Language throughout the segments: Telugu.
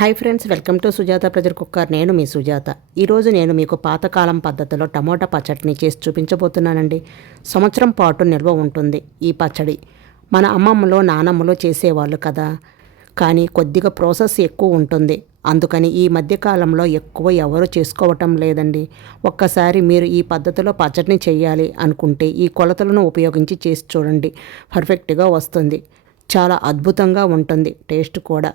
Hi friends welcome to Sujatha pressure cooker నేను మీ సుజాత. ఈరోజు నేను మీకు పాతకాలం పద్ధతిలో టమోటా పచ్చడిని చేసి చూపించబోతున్నానండి. సంవత్సరం పాటు నిల్వ ఉంటుంది ఈ పచ్చడి. మన అమ్మమ్మలో నానమ్మలో చేసేవాళ్ళు కదా. కానీ కొద్దిగా ప్రాసెస్ ఎక్కువ ఉంటుంది. అందుకని ఈ మధ్యకాలంలో ఎక్కువ ఎవరు చేసుకోవటం లేదండి. ఒక్కసారి మీరు ఈ పద్ధతిలో పచ్చడిని చేయాలి అనుకుంటే ఈ కొలతలను ఉపయోగించి చేసి చూడండి. పర్ఫెక్ట్గా వస్తుంది. చాలా అద్భుతంగా ఉంటుంది. టేస్ట్ కూడా.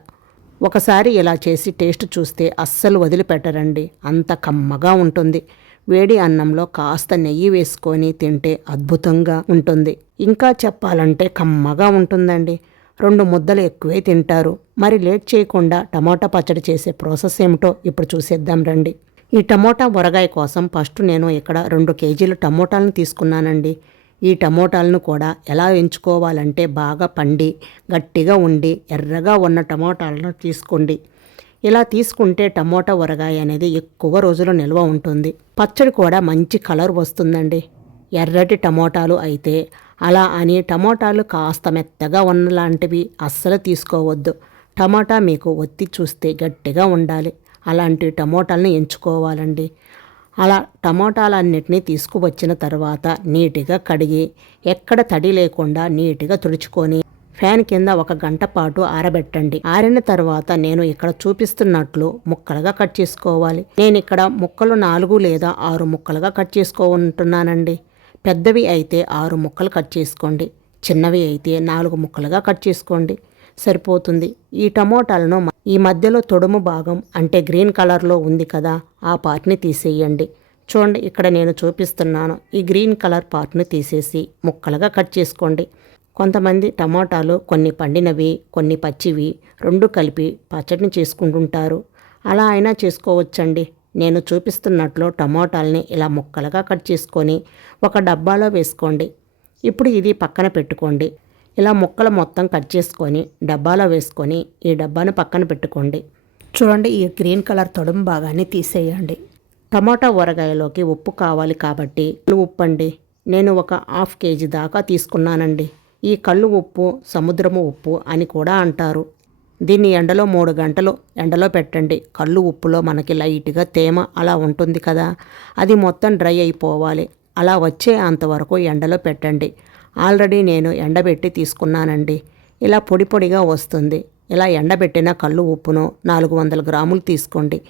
ఒకసారి ఇలా చేసి టేస్ట్ చూస్తే అస్సలు వదిలిపెట్టరండి. అంత కమ్మగా ఉంటుంది. వేడి అన్నంలో కాస్త నెయ్యి వేసుకొని తింటే అద్భుతంగా ఉంటుంది. ఇంకా చెప్పాలంటే కమ్మగా ఉంటుందండి. రెండు ముద్దలు ఎక్కువే తింటారు. మరి లేట్ చేయకుండా టమాటా పచ్చడి చేసే ప్రాసెస్ ఏమిటో ఇప్పుడు చూసేద్దాం రండి. ఈ టమోటా ఊరగాయ కోసం ఫస్ట్ నేను ఇక్కడ రెండు కేజీలు టమోటాలను తీసుకున్నానండి. ఈ టమోటాలను కూడా ఎలా ఎంచుకోవాలంటే బాగా పండి గట్టిగా ఉండి ఎర్రగా ఉన్న టమోటాలను తీసుకోండి. ఇలా తీసుకుంటే టమోటా ఊరగాయ అనేది ఎక్కువ రోజులు నిల్వ ఉంటుంది. పచ్చడి కూడా మంచి కలర్ వస్తుందండి. ఎర్రటి టమోటాలు అయితే అలా అని టమోటాలు కాస్త మెత్తగా ఉన్నలాంటివి అస్సలు తీసుకోవద్దు. టమాటా మీకు ఒత్తి చూస్తే గట్టిగా ఉండాలి. అలాంటి టమోటాలను ఎంచుకోవాలండి. అలా టమోటాలన్నిటినీ తీసుకువచ్చిన తర్వాత నీట్గా కడిగి ఎక్కడ తడి లేకుండా నీట్గా తుడుచుకొని ఫ్యాన్ కింద ఒక గంట పాటు ఆరబెట్టండి. ఆరిన తర్వాత నేను ఇక్కడ చూపిస్తున్నట్లు ముక్కలుగా కట్ చేసుకోవాలి. నేను ఇక్కడ ముక్కలు నాలుగు లేదా ఆరు ముక్కలుగా కట్ చేసుకుంటున్నానండి పెద్దవి అయితే ఆరు ముక్కలు కట్ చేసుకోండి. చిన్నవి అయితే నాలుగు ముక్కలుగా కట్ చేసుకోండి. సరిపోతుంది. ఈ టమోటాలను ఈ మధ్యలో తొడుము భాగం అంటే గ్రీన్ కలర్లో ఉంది కదా ఆ పార్ట్ని తీసేయండి. చూడండి ఇక్కడ నేను చూపిస్తున్నాను. ఈ గ్రీన్ కలర్ పార్ట్ని తీసేసి ముక్కలుగా కట్ చేసుకోండి. కొంతమంది టమాటాలు కొన్ని పండినవి కొన్ని పచ్చివి రెండు కలిపి పచ్చడిని చేసుకుంటుంటారు. అలా అయినా చేసుకోవచ్చండి. నేను చూపిస్తున్నట్లు టమాటాలని ఇలా ముక్కలుగా కట్ చేసుకొని ఒక డబ్బాలో వేసుకోండి. ఇప్పుడు ఇది పక్కన పెట్టుకోండి. ఇలా ముక్కలు మొత్తం కట్ చేసుకొని డబ్బాలో వేసుకొని ఈ డబ్బాను పక్కన పెట్టుకోండి. చూడండి ఈ గ్రీన్ కలర్ తొడుము భాగాన్ని తీసేయండి. టమాటా ఊరగాయలోకి ఉప్పు కావాలి కాబట్టి ఉప్పు అండి నేను ఒక హాఫ్ కేజీ దాకా తీసుకున్నానండి. ఈ కళ్ళు ఉప్పు సముద్రము ఉప్పు అని కూడా అంటారు. దీన్ని ఎండలో మూడు గంటలు ఎండలో పెట్టండి. కళ్ళు ఉప్పులో మనకి లైట్గా తేమ అలా ఉంటుంది కదా. అది మొత్తం డ్రై అయిపోవాలి. అలా వచ్చే అంతవరకు ఎండలో పెట్టండి. ఆల్రెడీ నేను ఎండబెట్టి తీసుకున్నానండి. ఇలా పొడి పొడిగా వస్తుంది. ఇలా ఎండబెట్టిన కళ్ళు ఉప్పును నాలుగు వందల గ్రాములు తీసుకోండి.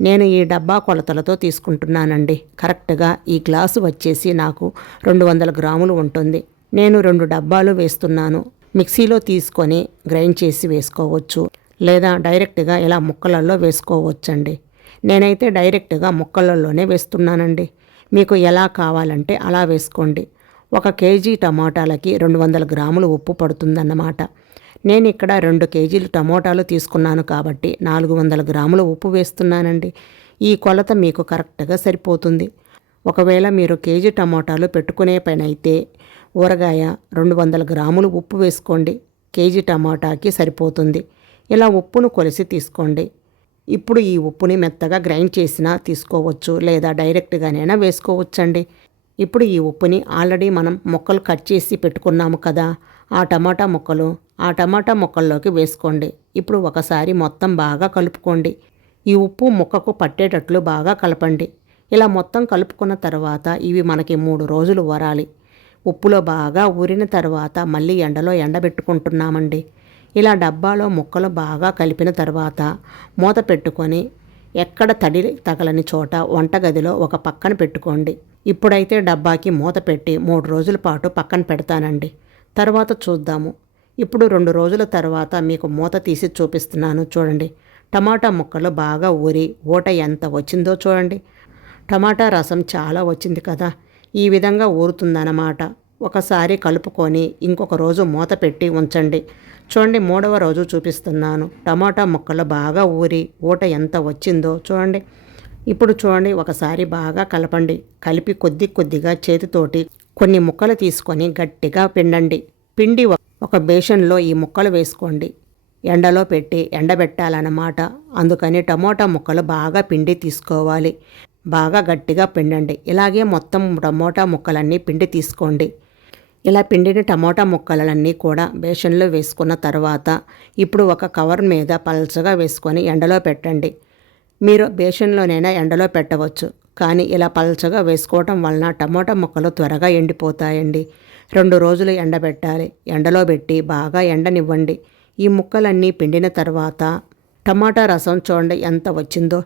నేను ఈ డబ్బా కొలతలతో తీసుకుంటున్నానండి. కరెక్ట్గా ఈ గ్లాసు వచ్చేసి నాకు రెండు వందల గ్రాములు ఉంటుంది. నేను రెండు డబ్బాలు వేస్తున్నాను. మిక్సీలో తీసుకొని గ్రైండ్ చేసి వేసుకోవచ్చు. లేదా డైరెక్ట్గా ఇలా ముక్కలలో వేసుకోవచ్చండి. నేనైతే డైరెక్ట్గా ముక్కలలోనే వేస్తున్నానండి. మీకు ఎలా కావాలంటే అలా వేసుకోండి. ఒక కేజీ టమాటాలకి రెండు వందల గ్రాములు ఉప్పు పడుతుందన్నమాట. నేను ఇక్కడ రెండు కేజీలు టమోటాలు తీసుకున్నాను కాబట్టి నాలుగు వందల గ్రాముల ఉప్పు వేస్తున్నానండి. ఈ కొలత మీకు కరెక్ట్గా సరిపోతుంది. ఒకవేళ మీరు కేజీ టమోటాలు పెట్టుకునే పని అయితే ఊరగాయ రెండు వందల గ్రాములు ఉప్పు వేసుకోండి. కేజీ టమాటాకి సరిపోతుంది. ఇలా ఉప్పును కొలిసి తీసుకోండి. ఇప్పుడు ఈ ఉప్పుని మెత్తగా గ్రైండ్ చేసినా తీసుకోవచ్చు లేదా డైరెక్ట్గానైనా వేసుకోవచ్చండి. ఇప్పుడు ఈ ఉప్పుని ఆల్రెడీ మనం ముక్కలు కట్ చేసి పెట్టుకున్నాము కదా. ఆ టమాటా ముక్కలు ఆ టమాటా ముక్కల్లోకి వేసుకోండి. ఇప్పుడు ఒకసారి మొత్తం బాగా కలుపుకోండి. ఈ ఉప్పు ముక్కకు పట్టేటట్లు బాగా కలపండి. ఇలా మొత్తం కలుపుకున్న తర్వాత ఇవి మనకి మూడు రోజులు వరాలి. ఉప్పులో బాగా ఊరిన తర్వాత మళ్ళీ ఎండలో ఎండబెట్టుకుంటున్నామండి. ఇలా డబ్బాలో ముక్కలు బాగా కలిపిన తర్వాత మూత పెట్టుకొని ఎక్కడ తడి తగలని చోట వంటగదిలో ఒక పక్కన పెట్టుకోండి. ఇప్పుడైతే డబ్బాకి మూత పెట్టి మూడు రోజుల పాటు పక్కన పెడతానండి. తర్వాత చూద్దాము. ఇప్పుడు రెండు రోజుల తర్వాత మీకు మూత తీసి చూపిస్తున్నాను చూడండి. టమాటా ముక్కలు బాగా ఊరి ఊట ఎంత వచ్చిందో చూడండి. టమాటా రసం చాలా వచ్చింది కదా. ఈ విధంగా ఊరుతుందన్నమాట. ఒకసారి కలుపుకొని ఇంకొక రోజు మూత పెట్టి ఉంచండి. చూడండి మూడవ రోజు చూపిస్తున్నాను. టమాటా ముక్కలు బాగా ఊరి ఊట ఎంత వచ్చిందో చూడండి. ఇప్పుడు చూడండి ఒకసారి బాగా కలపండి. కలిపి కొద్ది కొద్దిగా చేతితోటి కొన్ని ముక్కలు తీసుకొని గట్టిగా పిండండి. పిండి ఒక బేషన్లో ఈ ముక్కలు వేసుకోండి. ఎండలో పెట్టి ఎండబెట్టాలన్నమాట. అందుకని టమోటా ముక్కలు బాగా పిండి తీసుకోవాలి. బాగా గట్టిగా పిండండి. ఇలాగే మొత్తం టమోటా ముక్కలన్నీ పిండి తీసుకోండి. ఇలా పిండిన టమోటా ముక్కలన్నీ కూడా బేషన్లో వేసుకున్న తర్వాత ఇప్పుడు ఒక కవర్ మీద పల్చగా వేసుకొని ఎండలో పెట్టండి. మీరు బేషన్లోనైనా ఎండలో పెట్టవచ్చు. కానీ ఇలా పల్చగా వేసుకోవటం వలన టమోటా ముక్కలు త్వరగా ఎండిపోతాయండి. రెండు రోజులు ఎండబెట్టాలి. ఎండలో పెట్టి బాగా ఎండనివ్వండి. ఈ ముక్కలన్నీ పిండిన తర్వాత టమాటా రసం చూడండి ఎంత వచ్చిందో.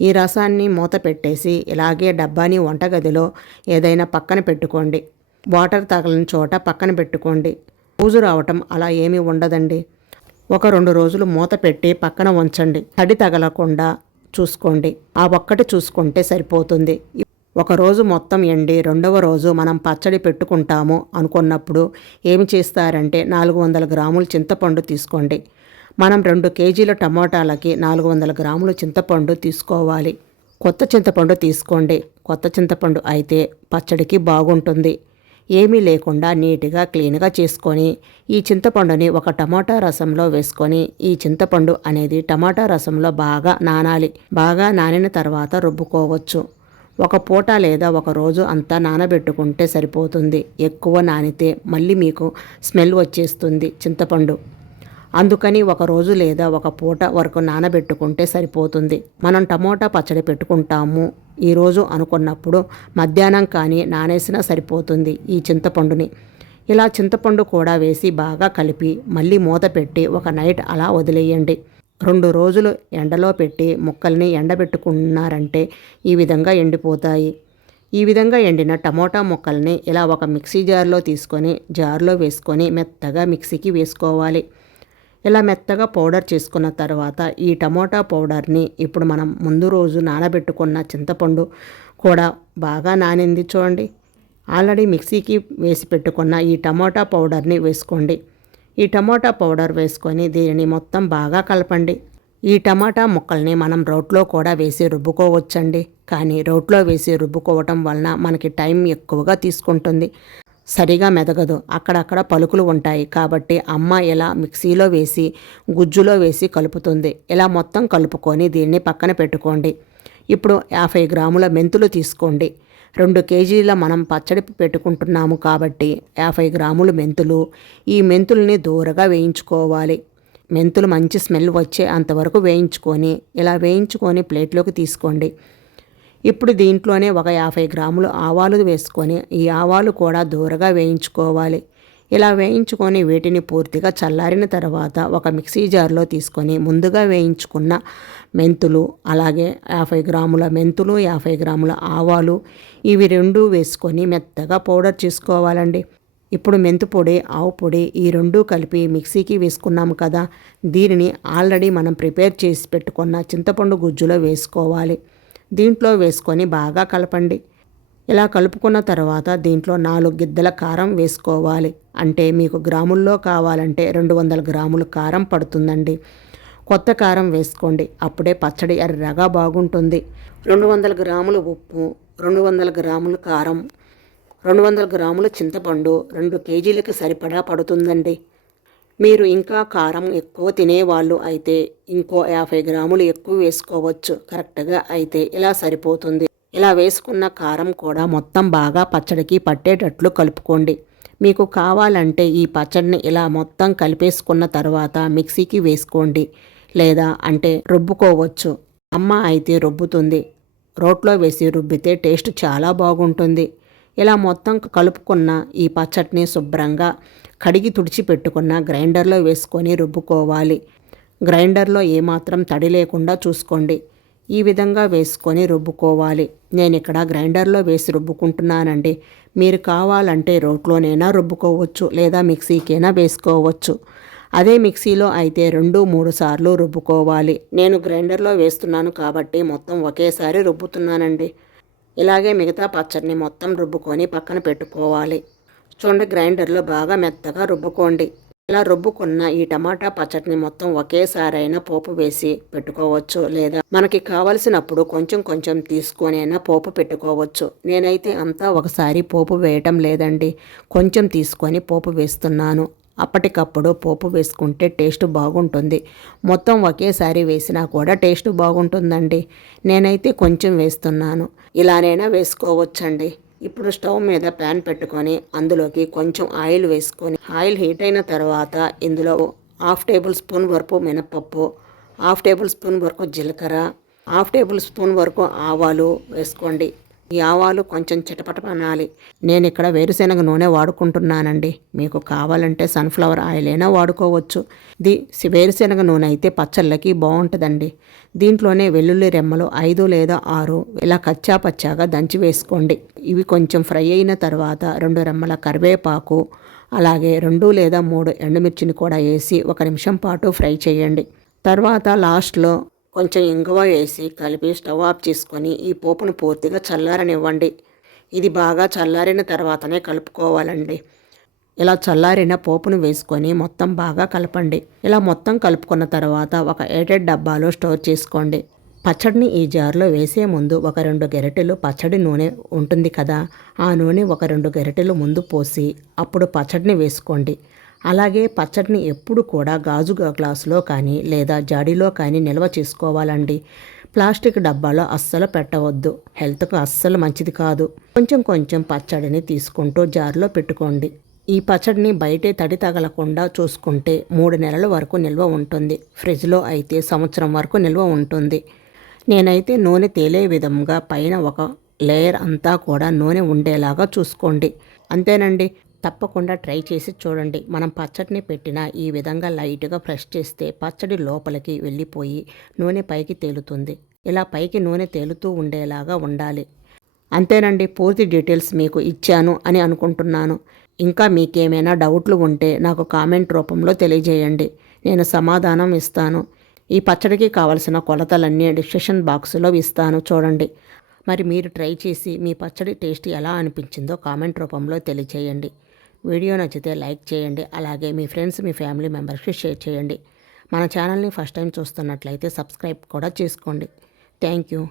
ఈ రసాన్ని మూత పెట్టేసి ఇలాగే డబ్బాని వంటగదిలో ఏదైనా పక్కన పెట్టుకోండి. వాటర్ తగలని చోట పక్కన పెట్టుకోండి. పూజు రావటం అలా ఏమీ ఉండదండి. ఒక రెండు రోజులు మూత పెట్టి పక్కన ఉంచండి. తడి తగలకుండా చూసుకోండి. ఆ ఒక్కటి చూసుకుంటే సరిపోతుంది. ఒక రోజు మొత్తం ఎండి రెండవ రోజు మనం పచ్చడి పెట్టుకుంటాము అనుకున్నప్పుడు ఏమి చేస్తారంటే నాలుగు వందల గ్రాములు చింతపండు తీసుకోండి. మనం రెండు కేజీల టమోటాలకి నాలుగు వందల గ్రాములు చింతపండు తీసుకోవాలి. కొత్త చింతపండు తీసుకోండి. కొత్త చింతపండు అయితే పచ్చడికి బాగుంటుంది. ఏమీ లేకుండా నీట్గా క్లీన్గా చేసుకొని ఈ చింతపండుని ఒక టమాటా రసంలో వేసుకొని ఈ చింతపండు అనేది టమాటా రసంలో బాగా నానాలి. బాగా నానిన తర్వాత రుబ్బుకోవచ్చు. ఒక పూట లేదా ఒక రోజు అంతా నానబెట్టుకుంటే సరిపోతుంది. ఎక్కువ నానితే మళ్ళీ మీకు స్మెల్ వచ్చేస్తుంది చింతపండు. అందుకని ఒక రోజు లేదా ఒక పూట వరకు నానబెట్టుకుంటే సరిపోతుంది. మనం టమోటా పచ్చడి పెట్టుకుంటాము. ఈరోజు అనుకున్నప్పుడు మధ్యాహ్నం కానీ నానేసినా సరిపోతుంది ఈ చింతపండుని. ఇలా చింతపండు కూడా వేసి బాగా కలిపి మళ్ళీ మూత పెట్టి ఒక నైట్ అలా వదిలేయండి. రెండు రోజులు ఎండలో పెట్టి ముక్కల్ని ఎండబెట్టుకున్నారంటే ఈ విధంగా ఎండిపోతాయి. ఈ విధంగా ఎండిన టమోటా ముక్కల్ని ఇలా ఒక మిక్సీ జార్లో తీసుకొని జార్లో వేసుకొని మెత్తగా మిక్సీకి వేసుకోవాలి. ఇలా మెత్తగా పౌడర్ చేసుకున్న తర్వాత ఈ టమోటా పౌడర్ని ఇప్పుడు మనం ముందు రోజు నానబెట్టుకున్న చింతపండు కూడా బాగా నానింది చూడండి. ఆల్రెడీ మిక్సీకి వేసి పెట్టుకున్న ఈ టమోటా పౌడర్ని వేసుకోండి. ఈ టమోటా పౌడర్ వేసుకొని దీనిని మొత్తం బాగా కలపండి. ఈ టమాటా ముక్కల్ని మనం రోట్లో కూడా వేసి రుబ్బుకోవచ్చండి. కానీ రోట్లో వేసి రుబ్బుకోవటం వలన మనకి టైం ఎక్కువగా తీసుకుంటుంది. సరిగా మెదగదు. అక్కడక్కడ పలుకులు ఉంటాయి. కాబట్టి అమ్మ ఇలా మిక్సీలో వేసి గుజ్జులో వేసి కలుపుతుంది. ఇలా మొత్తం కలుపుకొని దీన్ని పక్కన పెట్టుకోండి. ఇప్పుడు యాభై గ్రాముల మెంతులు తీసుకోండి. రెండు కేజీల మనం పచ్చడి పెట్టుకుంటున్నాము కాబట్టి యాభై గ్రాములు మెంతులు. ఈ మెంతుల్ని దూరగా వేయించుకోవాలి. మెంతులు మంచి స్మెల్ వచ్చే అంతవరకు వేయించుకొని ఇలా వేయించుకొని ప్లేట్లోకి తీసుకోండి. ఇప్పుడు దీంట్లోనే ఒక యాభై గ్రాములు ఆవాలు వేసుకొని ఈ ఆవాలు కూడా దూరగా వేయించుకోవాలి. ఇలా వేయించుకొని వీటిని పూర్తిగా చల్లారిన తర్వాత ఒక మిక్సీ జార్లో తీసుకొని ముందుగా వేయించుకున్న మెంతులు అలాగే యాభై గ్రాముల మెంతులు యాభై గ్రాముల ఆవాలు ఇవి రెండు వేసుకొని మెత్తగా పౌడర్ చేసుకోవాలండి. ఇప్పుడు మెంతు పొడి ఆవు పొడి ఈ రెండు కలిపి మిక్సీకి వేసుకున్నాము కదా. దీనిని ఆల్రెడీ మనం ప్రిపేర్ చేసి పెట్టుకున్న చింతపండు గుజ్జులో వేసుకోవాలి. దీంట్లో వేసుకొని బాగా కలపండి. ఇలా కలుపుకున్న తర్వాత దీంట్లో నాలుగు గిద్దల కారం వేసుకోవాలి. అంటే మీకు గ్రాముల్లో కావాలంటే రెండు వందల గ్రాములు కారం పడుతుందండి. కొత్త కారం వేసుకోండి. అప్పుడే పచ్చడి ఎర్రగా బాగుంటుంది. రెండు వందల గ్రాములు ఉప్పు రెండు వందల గ్రాములు కారం రెండు వందల గ్రాముల చింతపండు రెండు కేజీలకి సరిపడా పడుతుందండి. మీరు ఇంకా కారం ఎక్కువ తినేవాళ్ళు అయితే ఇంకో యాభై గ్రాములు ఎక్కువ వేసుకోవచ్చు. కరెక్ట్గా అయితే ఇలా సరిపోతుంది. ఇలా వేసుకున్న కారం కూడా మొత్తం బాగా పచ్చడికి పట్టేటట్లు కలుపుకోండి. మీకు కావాలంటే ఈ పచ్చడిని ఇలా మొత్తం కలిపేసుకున్న తర్వాత మిక్సీకి వేసుకోండి. లేదా అంటే రుబ్బుకోవచ్చు. అమ్మ అయితే రుబ్బుతుంది. రోట్లో వేసి రుబ్బితే టేస్ట్ చాలా బాగుంటుంది. ఇలా మొత్తం కలుపుకున్న ఈ పచ్చడిని శుభ్రంగా కడిగి తుడిచి పెట్టుకున్న గ్రైండర్లో వేసుకొని రుబ్బుకోవాలి. గ్రైండర్లో ఏమాత్రం తడి లేకుండా చూసుకోండి. ఈ విధంగా వేసుకొని రుబ్బుకోవాలి. నేను ఇక్కడ గ్రైండర్లో వేసి రుబ్బుకుంటున్నానండి. మీరు కావాలంటే రోట్లోనైనా రుబ్బుకోవచ్చు లేదా మిక్సీకైనా వేసుకోవచ్చు. అదే మిక్సీలో అయితే రెండు మూడు సార్లు రుబ్బుకోవాలి. నేను గ్రైండర్లో వేస్తున్నాను కాబట్టి మొత్తం ఒకేసారి రుబ్బుతున్నానండి. ఇలాగే మిగతా పచ్చడిని మొత్తం రుబ్బుకొని పక్కన పెట్టుకోవాలి. చూడండి గ్రైండర్లో బాగా మెత్తగా రుబ్బుకోండి. ఇలా రుబ్బుకున్న ఈ టమాటా పచ్చడిని మొత్తం ఒకేసారైనా పోపు వేసి పెట్టుకోవచ్చు. లేదా మనకి కావలసినప్పుడు కొంచెం కొంచెం తీసుకొని అయినా పోపు పెట్టుకోవచ్చు. నేనైతే అంతా ఒకసారి పోపు వేయటం లేదండి. కొంచెం తీసుకొని పోపు వేస్తున్నాను. అప్పటికప్పుడు పోపు వేసుకుంటే టేస్ట్ బాగుంటుంది. మొత్తం ఒకేసారి వేసినా కూడా టేస్ట్ బాగుంటుందండి. నేనైతే కొంచెం వేస్తున్నాను. ఇలానైనా వేసుకోవచ్చండి. ఇప్పుడు స్టవ్ మీద ప్యాన్ పెట్టుకొని అందులోకి కొంచెం ఆయిల్ వేసుకొని ఆయిల్ హీట్ అయిన తర్వాత ఇందులో హాఫ్ టేబుల్ స్పూన్ వరకు మినపప్పు హాఫ్ టేబుల్ స్పూన్ వరకు జీలకర్ర హాఫ్ టేబుల్ స్పూన్ వరకు ఆవాలు వేసుకోండి. ఈ ఆవాలు కొంచెం చిటపటపనాలి నేను ఇక్కడ వేరుశెనగ నూనె వాడుకుంటున్నానండి. మీకు కావాలంటే సన్ఫ్లవర్ ఆయిల్ అయినా వాడుకోవచ్చు. ది వేరుశెనగ నూనె అయితే పచ్చళ్ళకి బాగుంటుందండి. దీంట్లోనే వెల్లుల్లి రెమ్మలు ఐదు లేదా ఆరు. ఇలా కచ్చా పచ్చాగా దంచి వేసుకోండి. ఇవి కొంచెం ఫ్రై అయిన తర్వాత రెండు రెమ్మల కరివేపాకు అలాగే రెండు లేదా మూడు ఎండుమిర్చిని కూడా వేసి ఒక నిమిషం పాటు ఫ్రై చేయండి. తర్వాత లాస్ట్లో కొంచెం ఇంగువ వేసి కలిపి స్టవ్ ఆఫ్ చేసుకొని ఈ పోపును పూర్తిగా చల్లారనివ్వండి. ఇది బాగా చల్లారిన తర్వాతనే కలుపుకోవాలండి. ఇలా చల్లారిన పోపును వేసుకొని మొత్తం బాగా కలపండి. ఇలా మొత్తం కలుపుకున్న తర్వాత ఒక ఎయిటెడ్ డబ్బాలో స్టోర్ చేసుకోండి. పచ్చడిని ఈ జార్లో వేసే ముందు ఒక రెండు గెరటెలు పచ్చడి నూనె ఉంటుంది కదా ఆ నూనె ఒక రెండు గెరటెలు ముందు పోసి అప్పుడు పచ్చడిని వేసుకోండి. అలాగే పచ్చడిని ఎప్పుడు కూడా గాజు గ్లాసులో కానీ లేదా జాడీలో కానీ నిల్వ చేసుకోవాలండి. ప్లాస్టిక్ డబ్బాలో అస్సలు పెట్టవద్దు. హెల్త్కు అస్సలు మంచిది కాదు. కొంచెం కొంచెం పచ్చడిని తీసుకుంటూ జార్లో పెట్టుకోండి. ఈ పచ్చడిని బయటే తడి తగలకుండా చూసుకుంటే మూడు నెలల వరకు నిల్వ ఉంటుంది. ఫ్రిడ్జ్లో అయితే సంవత్సరం వరకు నిల్వ ఉంటుంది. నేనైతే నూనె తేలే విధంగా పైన ఒక లేయర్ అంతా కూడా నూనె ఉండేలాగా చూసుకోండి. అంతేనండి. తప్పకుండా ట్రై చేసి చూడండి. మనం పచ్చడిని పెట్టిన ఈ విధంగా లైట్గా ఫ్రెష్ చేస్తే పచ్చడి లోపలికి వెళ్ళిపోయి నూనె పైకి తేలుతుంది. ఇలా పైకి నూనె తేలుతూ ఉండేలాగా ఉండాలి. అంతేనండి పూర్తి డీటెయిల్స్ మీకు ఇచ్చాను అని అనుకుంటున్నాను. ఇంకా మీకేమైనా డౌట్లు ఉంటే నాకు కామెంట్ రూపంలో తెలియజేయండి. నేను సమాధానం ఇస్తాను. ఈ పచ్చడికి కావలసిన కొలతలన్నీ డిస్క్రిప్షన్ బాక్సులో ఇస్తాను చూడండి. మరి మీరు ట్రై చేసి మీ పచ్చడి టేస్ట్ ఎలా అనిపించిందో కామెంట్ రూపంలో తెలియచేయండి వీడియో నచ్చితే లైక్ చేయండి అలాగే మీ ఫ్రెండ్స్ మీ ఫ్యామిలీ మెంబర్స్కి షేర్ చేయండి. మన ఛానల్ని ఫస్ట్ టైం చూస్తున్నట్లయితే సబ్స్క్రైబ్ కూడా చేసుకోండి. Thank you.